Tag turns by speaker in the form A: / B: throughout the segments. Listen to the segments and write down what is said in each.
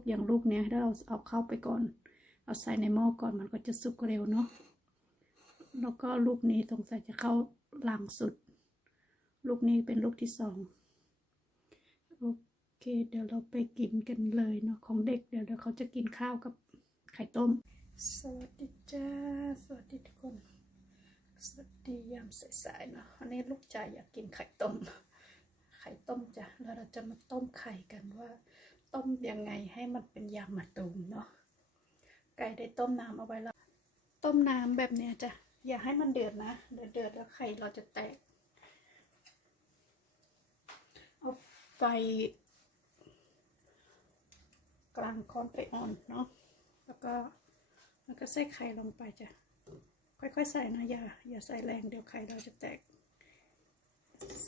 A: ลูกอย่างลูกเนี้ยถ้าเราเอาเข้าไปก่อน เอาใส่ในหม้อก่อนมันก็จะสุกเร็วเนาะแล้วก็ลูกนี้สงสัยจะเข้าหลังสุด ลูกนี้เป็นลูกที่สองโอเค เดี๋ยวเราไปกินกันเลยเนาะของเด็กเดี๋ยวเดี๋ยวเขาจะกินข้าวกับไข่ต้ม สวัสดีจ้าสวัสดีทุกคน สวัสดียามสายๆเนาะอันนี้ลูกชายอยากกินไข่ต้ม ไข่ต้มจ้ะแล้วเราจะมาต้มไข่กันว่า ต้มยังไงให้มันเป็นยางมะตูมเนาะไก่ได้ต้มน้ำเอาไว้แล้ว ต้มน้ำแบบเนี้ยจ้ะอย่าให้มันเดือดนะ เดือดเดือดแล้วไข่เราจะแตก เอาไฟ กลางค้อนไปอ่อนเนาะ แล้วก็แล้วก็ใส่ไข่ลงไปจ้ะ ค่อยๆใส่นะอย่าอย่าใส่แรงเดี๋ยวไข่เราจะแตก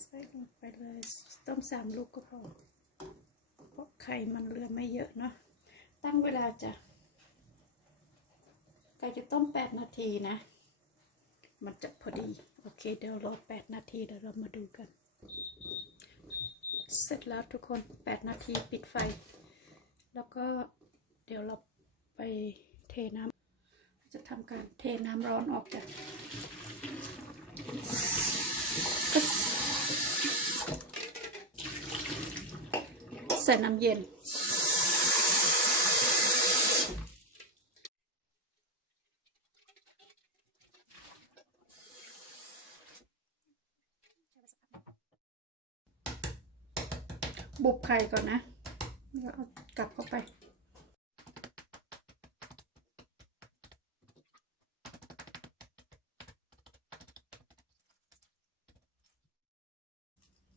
A: ใส่ลงไปเลย ต้มสามลูกก็พอ ไข่มันเหลือไม่เยอะเนาะตั้งเวลาจะไก่จะต้มแปดนาทีนะ มันจะพอดี โอเค เดี๋ยวรอแปดนาทีเดี๋ยวเรามาดูกัน เสร็จแล้วทุกคนแปดนาทีปิดไฟ แล้วก็เดี๋ยวเราไปเทน้ำจะทำการเทน้ำร้อนออกจาก ใส่น้ำเย็น บุบไข่ก่อนนะแล้วเอากลับเข้าไป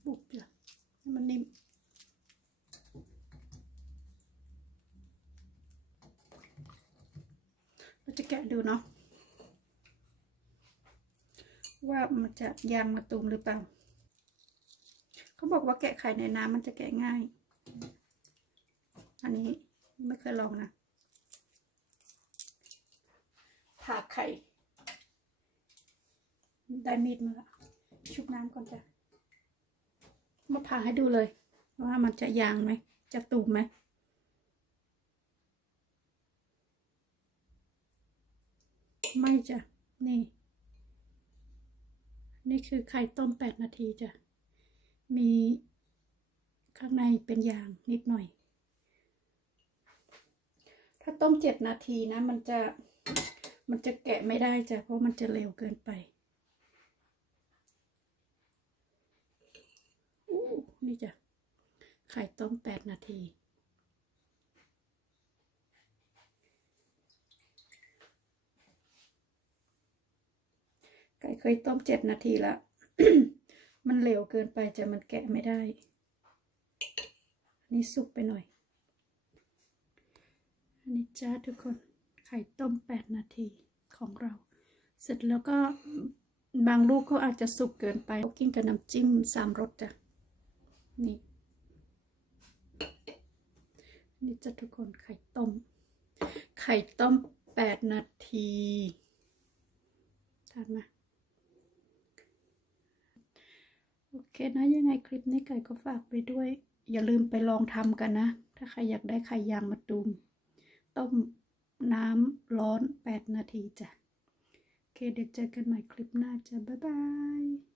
A: บุบจ้ะให้มันนิ่ม เราจะแกะ ดูเนาะว่ามันจะยางมาตูมหรือเปล่า เขาบอกว่าแกะไข่ในน้ำมันจะแกะง่าย อันนี้ไม่เคยลองนะผ่าไข่ ได้มีดมาละชุบน้ำก่อนจ้ะมาผ่าให้ดูเลย ว่ามันจะยางไหม จะตูมไหม ไม่จ้ะ นี่ นี่คือไข่ต้มแปดนาทีจ้ะ มีข้างในเป็นยางนิดหน่อย ถ้าต้มเจ็ดนาทีนะ มันจะมันจะแกะไม่ได้จ้ะ เพราะมันจะเร็วเกินไปอู้นี่จ้ะ ไข่ต้มแปดนาที ไก่เคยต้มเจ็ดนาทีล้วมันเร็วเกินไปจะมันแกะไม่ได้ อันนี้สุกไปหน่อย อันนี้จ้าทุกคน ไข่ต้มแปดนาทีของเรา เสร็จแล้วก็บางลูกก็อาจจะสุกเกินไปกินกับน้ำจิ้มสามรสจ้ะ นี่นี่จะทุกคนไข่ต้ม ไข่ต้มแปดนาทีทานไหม โอเคนะ ยังไงคลิปนี้ไก่ก็ฝากไปด้วย อย่าลืมไปลองทำกันนะ ถ้าใครอยากได้ไข่ยางมาตูม ต้มน้ำร้อนแปดนาทีจ้ะ โอเค เดี๋ยวเจอกันใหม่คลิปหน้าจ้ะ บ๊ายบาย